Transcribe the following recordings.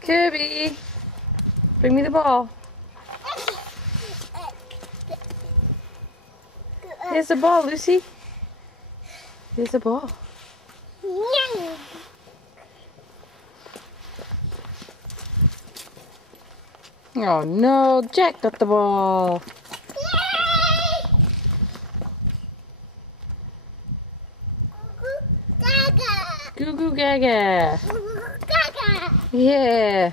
Kirby, bring me the ball. Here's the ball, Lucy. Here's the ball. Oh no, Jack got the ball. Goo goo gaga. Yeah.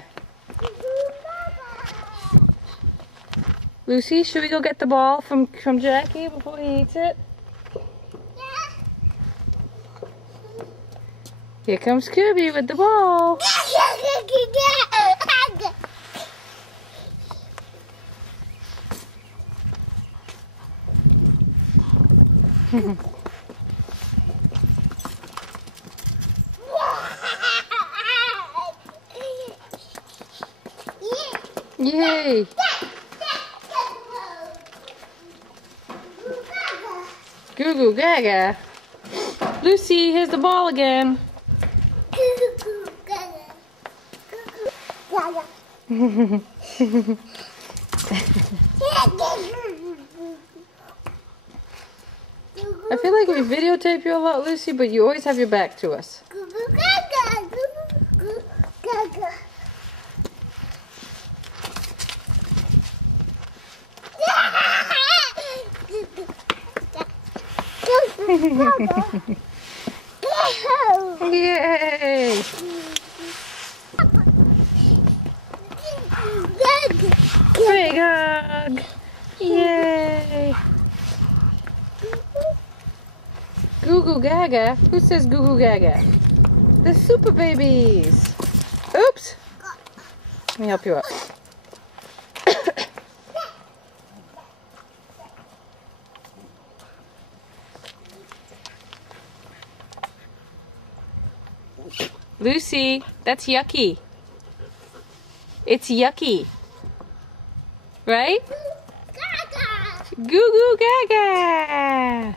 Lucy, should we go get the ball from Jackie before he eats it? Yeah. Here comes Kirby with the ball. Yay! Goo goo gaga. Lucy, here's the ball again. I feel like we videotape you a lot, Lucy, but you always have your back to us. Yay! Big hug! Yay! Goo goo gaga? Who says goo goo gaga? The super babies! Oops! Let me help you up. Lucy, that's yucky. It's yucky. Right? Goo goo gaga!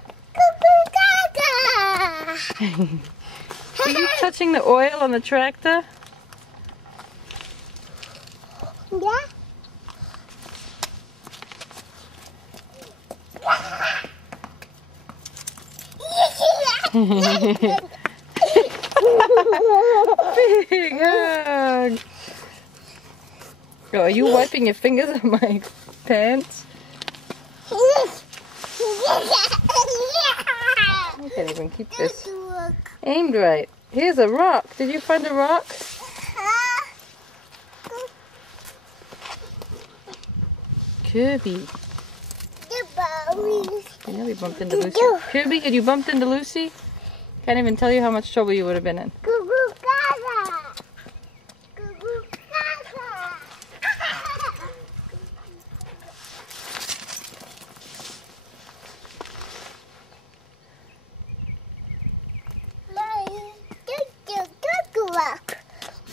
Are you touching the oil on the tractor? Yeah. Big hug! Oh, are you wiping your fingers on my pants? I can't even keep this aimed right. Here's a rock. Did you find a rock? Kirby. I know we bumped into Lucy. Kirby, had you bumped into Lucy? Can't even tell you how much trouble you would have been in.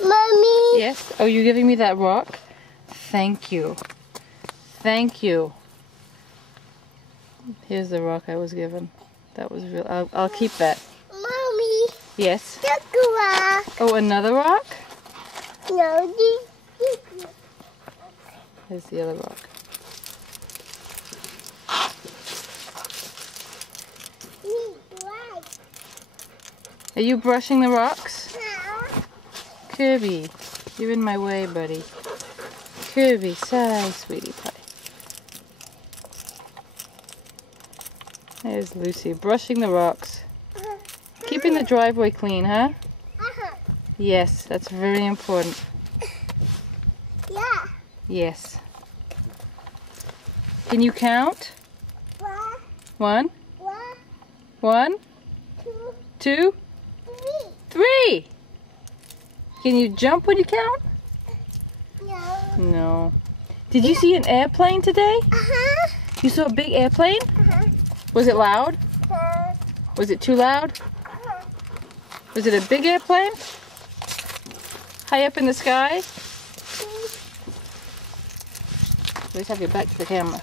Mommy. Yes? Oh, you giving me that rock? Thank you. Thank you. Here's the rock I was given. That was real. I'll keep that. Mommy. Yes? Take a rock. Oh, another rock? No, this. Here's the other rock. Are you brushing the rocks? Kirby, you're in my way, buddy. Kirby, sigh, sweetie pie. There's Lucy, brushing the rocks. Keeping the driveway clean, huh? Yes, that's very important. Yeah. Yes. Can you count? One, 1, 1, 2, 3. Can you jump when you count? No. No. Did you see an airplane today? Uh-huh. You saw a big airplane? Uh-huh. Was it loud? Was it too loud? Was it a big airplane? High up in the sky? Please have your back to the camera.